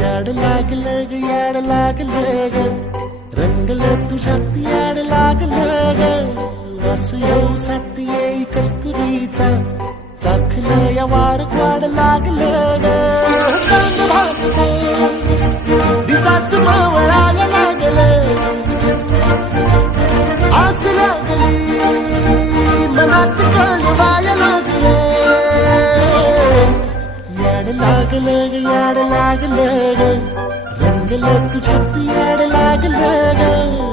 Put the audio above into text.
याड लागलं ग याड लागलं ग रंगलं तुझ्यात याड लागलं ग वास येऊ साथ येई कस्तुरीचा चाखलं या वार वाड लागलं ग चांद भासलं दिसाच मावळायला लागलं आस लागली मनात कळवायला लागलं याड लागलं ग याड लागलं ग रंगलं तुझ्यात याड लागलं ग